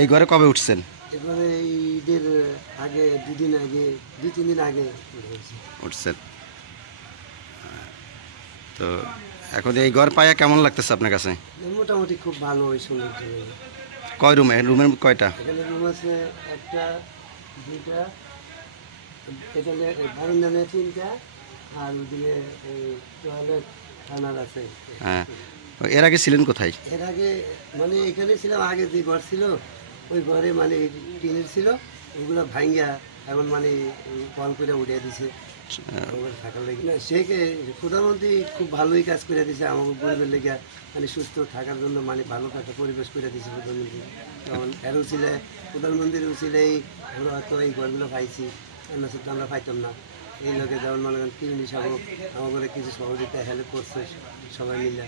এই ঘরে কবে উঠছেন? এবারে ঈদের আগে দুদিন আগে দুই তিন দিন আগে উঠছেন। তো এখন এই ঘর পায়া কেমন লাগতেছে আপনার কাছে? মোটামুটি খুব ভালো ওই সৌন্দর্য জায়গা। কয় রুমে? রুমের কয়টা? এখানে রুম আছে একটা দুইটা এখানে বারান্দা নেই তিনটা আর ওদিকে টয়লেট থানার আছে। হ্যাঁ। এর আগে ছিলেন কোথায়? এর আগে মানে এখানে ছিলাম আগে যে ঘর ছিল ওই ঘরে মানে টিনের ছিল, ওগুলো ভাঙ্গা এখন মানে কল করে উঠিয়ে দিছে। থাকার লেগে না, সে প্রধানমন্ত্রী খুব ভালোই কাজ করে দিছে, আমাকে গরিবের লেগে মানে সুস্থ থাকার জন্য মানে ভালো একটা পরিবেশ করে দিছে প্রধানমন্ত্রী। যেমন এরও ছিল প্রধানমন্ত্রীর ছিলেই আমরা হয়তো এই ঘরগুলো পাইছি এমন তো আমরা পাইতাম না। এই লোকে যেমন মনে করেন তিন হিসাব আমাদের কিছু সহযোগিতা হেল্প করছে সবাই মিলে।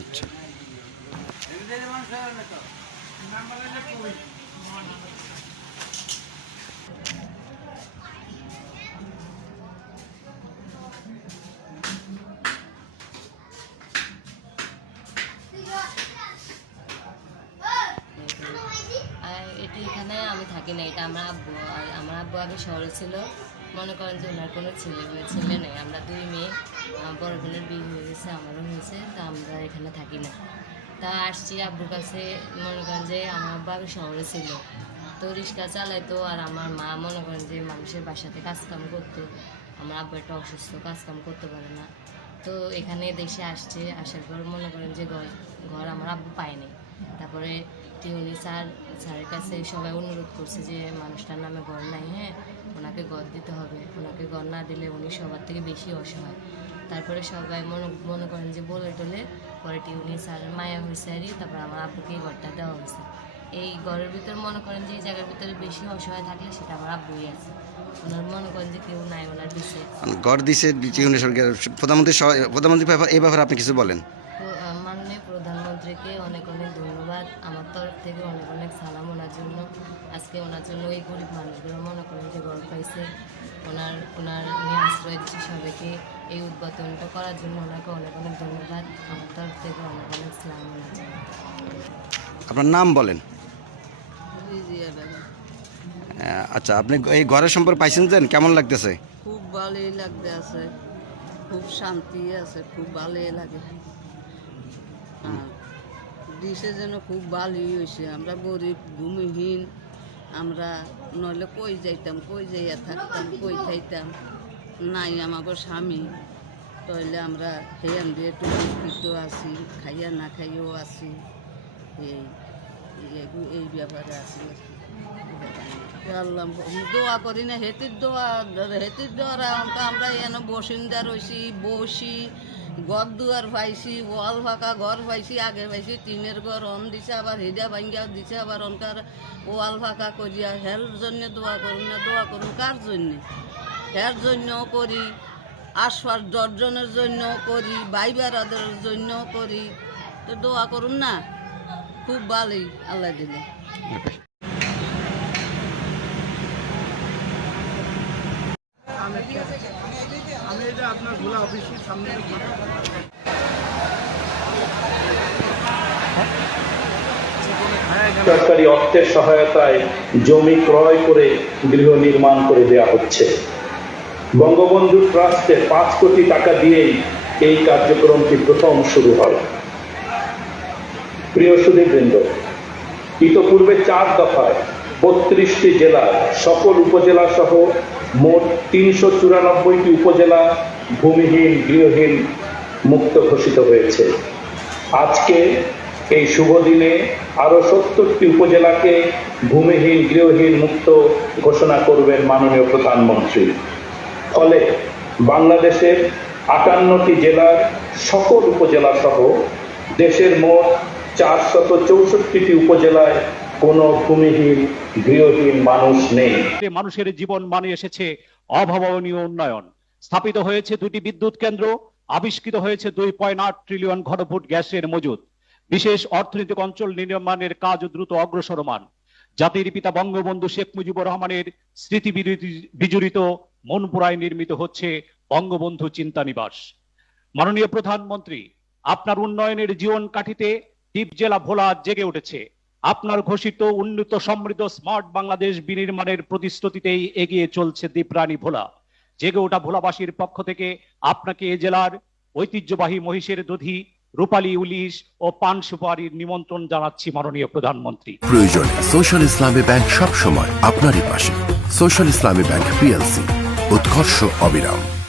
আচ্ছা। এটি এখানে আমি থাকি না, এটা আমার আব্বু। আর আমার আব্বু আগে শহরে ছিল। মনে করেন যে ওনার কোনো ছেলে ছেলে নেই আমরা দুই মেয়ে বড় বোনের বিয়ে হয়ে গেছে, আমারও হয়েছে, তা আমরা এখানে থাকি না। তা আসছি আব্বুর কাছে, মনে করেন যে আমার আগে শহরে ছিল। তো রিক্সা চালাইতো আর আমার মা মনে করেন যে মানুষের বাসাতে কাজকাম করতো। আমার আব্বু একটা অসুস্থ, কাজকাম করতে পারে না। তো এখানে দেশে আসছে, আসার পর মনে করেন যে ঘর ঘর আমার আব্বু পায়নি। তারপরে টিউনি স্যার, স্যারের কাছে সবাই অনুরোধ করছে যে মানুষটার নামে ঘর নাই হ্যাঁ ওনাকে ঘর দিতে হবে। ওনাকে ঘর না দিলে উনি সবার থেকে বেশি অসহায়। তারপরে সবাই মনে মনে করেন যে বলে টলে পরে টিউনি স্যার মায়া হয়েছে আরই তারপর আমার আব্বুকে এই ঘরটা দেওয়া হয়েছে। এই ঘরের ভিতর মনে করেন যে এই জায়গার ভিতরে বেশি অসহায় থাকলে সেটা আমার আব্বুই আছে। ওনার মনে করেন যে কেউ নাই ওনার দিছে ঘর দিছে টিউনি সরকার। প্রধানমন্ত্রী সহ- প্রধানমন্ত্রী ব্যাপার- এই ব্যাপারে আপনি কিছু বলেন? মাননীয় প্রধানমন্ত্রীকে অনেক অনেক ধন্যবাদ। আমার তরফ থেকে অনেক অনেক সালাম ওনার জন্য। আজকে ওনার জন্য এই গরিব মানুষগুলো মনে করেন যে পাইছে। ওনার ওনার উনি আশ্রয় দিচ্ছে সবাইকে। এই উদ্বোধনটা করার জন্য ওনাকে অনেক অনেক ধন্যবাদ। আমার তরফ থেকে অনেক অনেক সালাম আপনার নাম বলেন। আচ্ছা আপনি এই ঘরের সম্পর্কে পাইছেন যেন কেমন লাগতেছে? খুব ভালোই লাগতে আছে। খুব শান্তি আছে খুব ভালোই লাগে। দিশে যেন খুব ভালোই হয়েছে আমরা গরিব ভূমিহীন আমরা নইলে কই যাইতাম কই যাইয়া থাকতাম কই খাইতাম। নাই আমাকে স্বামী। তাহলে আমরা হেয়ান দিয়ে একটু উপকৃত আছি, খাইয়া না খাইয়েও আছি। এই, এই- ব্যাপারে আছি দোয়া করি না, হেতির দোয়া, হেতির দোয়ারা আমরা এনে বসিন্দা রইছি, বসি, ঘর দুয়ার পাইছি ওয়াল ফাঁকা ঘর পাইছি আগে পাইছি টিনের ঘর, অন দিছে আবার হিডা ভাঙ্গা দিছে আবার অনকার ওয়াল ফাঁকা করিয়া। হের জন্য দোয়া করুন না, দোয়া করুন কার জন্যে? হের জন্য করি আশপাশ দশজনের জন্য করি ভাই বেড়াদের জন্য করি। তো দোয়া করুন না খুব ভালোই আল্লাহ দিলে। সরকারি অর্থের সহায়তায় জমি ক্রয় করে গৃহ নির্মাণ করে দেওয়া হচ্ছে। বঙ্গবন্ধু ট্রাস্টে পাঁচ কোটি টাকা দিয়েই এই কার্যক্রমটি প্রথম শুরু হয়। প্রিয় সুধীবৃন্দ ইতপূর্বে চার দফায় বত্রিশটি জেলার সকল উপজেলা সহ মোট তিনশো চুরানব্বইটি উপজেলা ভূমিহীন, গৃহহীন, মুক্ত ঘোষিত হয়েছে। আজকে এই শুভ দিনে আরও সত্তরটি উপজেলাকে ভূমিহীন, গৃহহীন, মুক্ত ঘোষণা করবেন মাননীয় প্রধানমন্ত্রী। ফলে বাংলাদেশের আটান্নটি জেলার সকল উপজেলা সহ দেশের মোট চারশত চৌষট্টিটি উপজেলায় কোনো ভূমিহীন, গৃহহীন মানুষ নেই। মানুষের জীবন মানে এসেছে অভাবনীয় উন্নয়ন। স্থাপিত হয়েছে দুটি বিদ্যুৎ কেন্দ্র, আবিষ্কৃত হয়েছে দুই পয়েন্ট আট ট্রিলিয়ন ঘনফুট গ্যাসের মজুদ। বিশেষ অর্থনৈতিক অঞ্চল নির্মাণের কাজ দ্রুত অগ্রসরমান জাতির পিতা বঙ্গবন্ধু শেখ মুজিবুর রহমানের স্মৃতি বিজড়িত মনপুরায় নির্মিত হচ্ছে বঙ্গবন্ধু চিন্তা নিবাস মাননীয় প্রধানমন্ত্রী, আপনার উন্নয়নের জীবন কাঠিতে দ্বীপ জেলা ভোলা জেগে উঠেছে। আপনার ঘোষিত উন্নত সমৃদ্ধ স্মার্ট বাংলাদেশ বিনির্মাণের প্রতিশ্রুতিতেই এগিয়ে চলছে দ্বীপরানী ভোলা। জেগে ওঠা ভোলাবাসীর পক্ষ থেকে আপনাকে এ জেলার ঐতিহ্যবাহী মহিষের দধি, রূপালী উলিশ ও পান সুপারির নিমন্ত্রণ জানাচ্ছি মাননীয় প্রধানমন্ত্রী। প্রয়োজনে সোশ্যাল ইসলামী ব্যাংক সবসময় আপনারই পাশে। সোশ্যাল ইসলামী ব্যাংক পিএলসি। উৎকর্ষ অবিরাম।